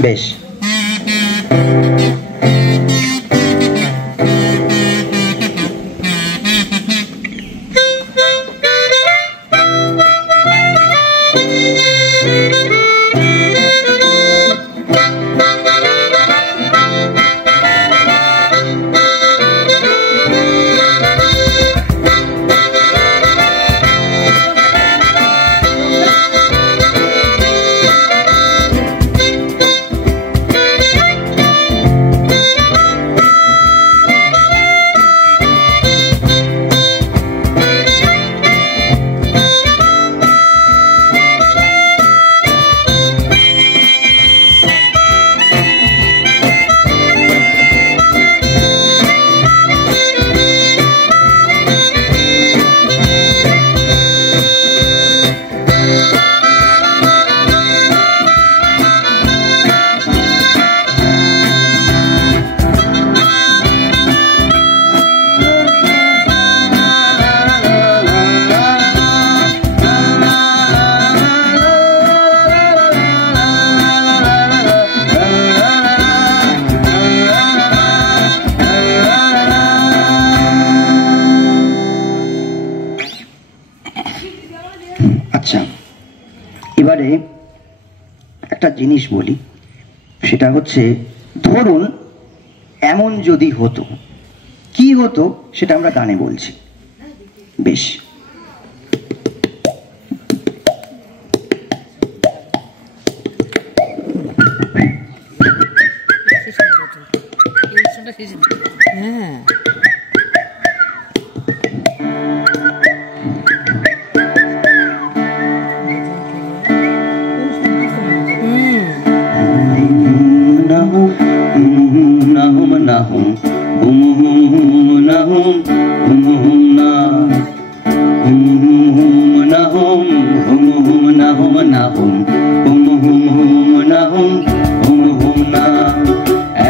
বেশ, আচ্ছা, এবারে একটা জিনিস বলি, সেটা হচ্ছে ধরুন এমন যদি হতো, কি হতো সেটা আমরা গানে বলছি। বেশ,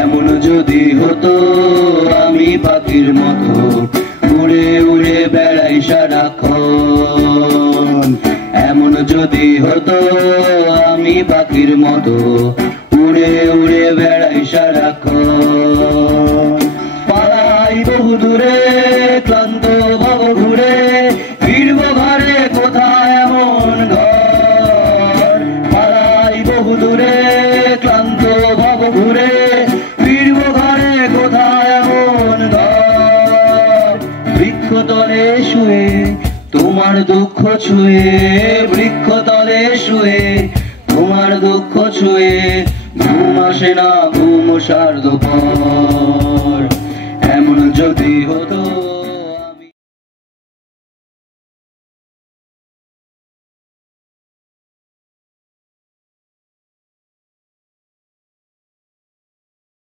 এমন যদি হতো আমি পাখির মতো উড়ে উড়ে বেড়াই সারাক্ষণ, এমন যদি হতো আমি পাখির মতো উড়ে উড়ে বেড়াই সারাক্ষণ, পালাই বহু দূরে ক্লান্ত ভব ঘুরে ফিরব ঘরে কোথায় এমন ঘর, পালাই বহু দূরে ক্লান্ত ভব ঘুরে ফিরব ঘরে কোথায় এমন ঘর, বৃক্ষতলে শুয়ে তোমার দুঃখ ছুঁয়ে, বৃক্ষতলে শুয়ে তোমার দুঃখ ছুঁয়ে ঘুম আসে না, ঘুম সার দুপুর, এমন যদি হতো